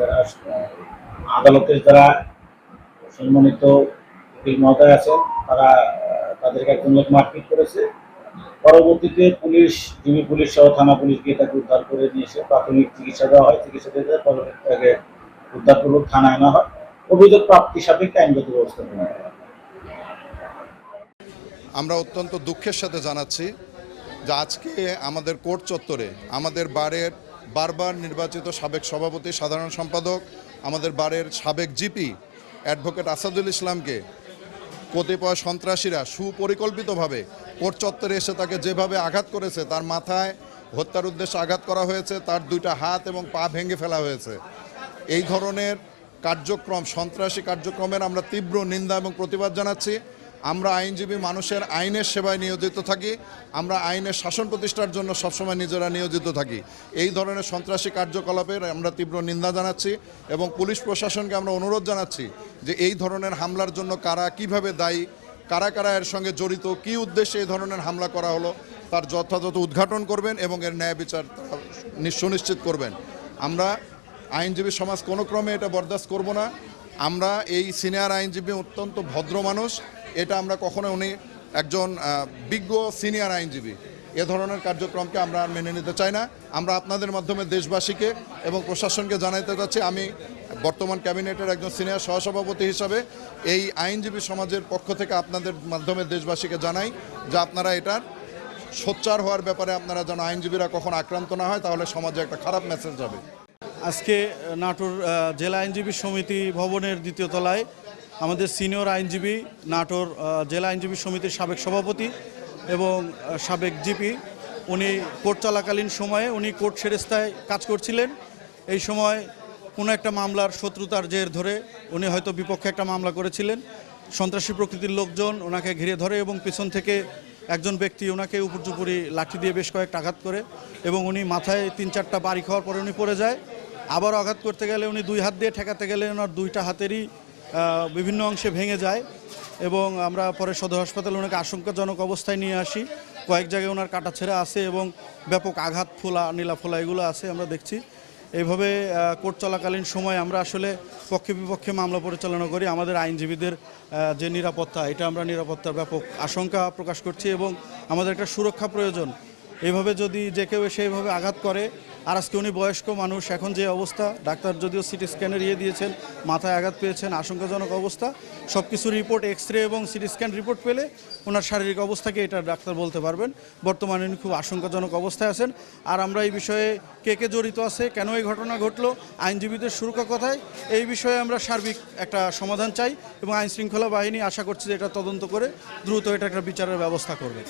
যারা আদালতের যারা সম্মানিত উকিল মহোদয় আছেন তারা তাদেরকে একজন লোক মারপিট করেছে। পরবর্তীতে জিবি পুলিশ সহ থানা পুলিশ গিয়ে তাকে উদ্ধার করে নিয়ে এসে প্রাথমিক চিকিৎসা দেওয়া হয়। চিকিৎসা দিয়ে পরবর্তী তাকে উদ্ধারপূর্বক থানায় আনা হয়। অভিযোগ প্রাপ্তি সাপেক্ষে আইনগত ব্যবস্থা নেওয়া হয়। আমরা অত্যন্ত দুঃখের সাথে জানাচ্ছি যে আজকে আমাদের কোর্ট চত্বরে আমাদের বারের বারবার নির্বাচিত সাবেক সভাপতি, সাধারণ সম্পাদক, আমাদের বারের সাবেক জিপি অ্যাডভোকেট আসাদুল ইসলামকে কতিপয় সন্ত্রাসীরা সুপরিকল্পিতভাবে কোর্ট চত্বরে এসে তাকে যেভাবে আঘাত করেছে, তার মাথায় হত্যার উদ্দেশ্যে আঘাত করা হয়েছে, তার দুইটা হাত এবং পা ভেঙে ফেলা হয়েছে। এই ধরনের কার্যক্রম, সন্ত্রাসী কার্যক্রমের আমরা তীব্র নিন্দা এবং প্রতিবাদ জানাচ্ছি। আমরা আইনজীবী মানুষের আইনের সেবায় নিয়োজিত থাকি, আমরা আইনের শাসন প্রতিষ্ঠার জন্য সবসময় নিজেরা নিয়োজিত থাকি। এই ধরনের সন্ত্রাসী কার্যকলাপের আমরা তীব্র নিন্দা জানাচ্ছি এবং পুলিশ প্রশাসনকে আমরা অনুরোধ জানাচ্ছি যে এই ধরনের হামলার জন্য কারা কিভাবে দায়ী, কারা কারা এর সঙ্গে জড়িত, কী উদ্দেশ্যে এই ধরনের হামলা করা হলো তার যথাযথ উদ্ঘাটন করবেন এবং এর ন্যায় বিচার সুনিশ্চিত করবেন। আমরা আইনজীবী সমাজ কোনো ক্রমে এটা বরদাস্ত করব না। আমরা এই সিনিয়র আইনজীবী অত্যন্ত ভদ্র মানুষ, এটা আমরা কখনো, উনি একজন বিজ্ঞ সিনিয়র আইনজীবী, এ ধরনের কার্যক্রমকে আমরা আর মেনে নিতে চাই না। আমরা আপনাদের মাধ্যমে দেশবাসীকে এবং প্রশাসনকে জানাতে চাচ্ছি, আমি বর্তমান ক্যাবিনেটের একজন সিনিয়র সহসভাপতি হিসাবে এই আইনজীবী সমাজের পক্ষ থেকে আপনাদের মাধ্যমে দেশবাসীকে জানাই যে আপনারা এটার সোচ্চার হওয়ার ব্যাপারে আপনারা যেন আইনজীবীরা কখন আক্রান্ত না হয়, তাহলে সমাজে একটা খারাপ মেসেজ যাবে। আজকে নাটোর জেলা আইনজীবী সমিতি ভবনের দ্বিতীয় তলায় আমাদের সিনিয়র আইনজীবী, নাটোর জেলা আইনজীবী সমিতির সাবেক সভাপতি এবং সাবেক জিপি, উনি কোর্ট চলাকালীন সময়ে উনি কোর্ট সেরেস্তায় কাজ করছিলেন। এই সময় কোনো একটা মামলার শত্রুতার জের ধরে উনি হয়তো বিপক্ষে একটা মামলা করেছিলেন। সন্ত্রাসী প্রকৃতির লোকজন ওনাকে ঘিরে ধরে এবং পেছন থেকে একজন ব্যক্তি ওনাকে উপর্যুপরি লাঠি দিয়ে বেশ কয়েকটা আঘাত করে এবং উনি মাথায় 3-4টা বাড়ি খাওয়ার পরে উনি পড়ে যায়। আবারও আঘাত করতে গেলে উনি 2 হাত দিয়ে ঠেকাতে গেলে ওনার 2টা হাতেরই বিভিন্ন অংশে ভেঙে যায় এবং আমরা পরে সদর হাসপাতালে ওনাকে আশঙ্কাজনক অবস্থায় নিয়ে আসি। কয়েক জায়গায় ওনার কাটাছেঁড়া আছে এবং ব্যাপক আঘাত, ফোলা, নীলাফোলা এগুলো আছে আমরা দেখছি। এইভাবে কোর্ট চলাকালীন সময় আমরা আসলে পক্ষে বিপক্ষে মামলা পরিচালনা করি। আমাদের আইনজীবীদের যে নিরাপত্তা, এটা আমরা নিরাপত্তার ব্যাপক আশঙ্কা প্রকাশ করছি এবং আমাদের একটা সুরক্ষা প্রয়োজন। এইভাবে যদি যে কেউ সেইভাবে আঘাত করে, আর আজকে উনি বয়স্ক মানুষ, এখন যে অবস্থা, ডাক্তার যদিও সিটি স্ক্যানের দিয়েছেন, মাথায় আঘাত পেয়েছেন, আশঙ্কাজনক অবস্থা, সব কিছু রিপোর্ট, এক্সরে এবং সিটি স্ক্যান রিপোর্ট পেলে ওনার শারীরিক অবস্থাকে এটা ডাক্তার বলতে পারবেন। বর্তমানে উনি খুব আশঙ্কাজনক অবস্থায় আছেন। আর আমরা এই বিষয়ে কে জড়িত আছে, কেন এই ঘটনা ঘটলো, আইনজীবীদের সুরক্ষা কথায়, এই বিষয়ে আমরা সার্বিক একটা সমাধান চাই এবং আইনশৃঙ্খলা বাহিনী আশা করছি যে এটা তদন্ত করে দ্রুত এটা একটা বিচারের ব্যবস্থা করবে।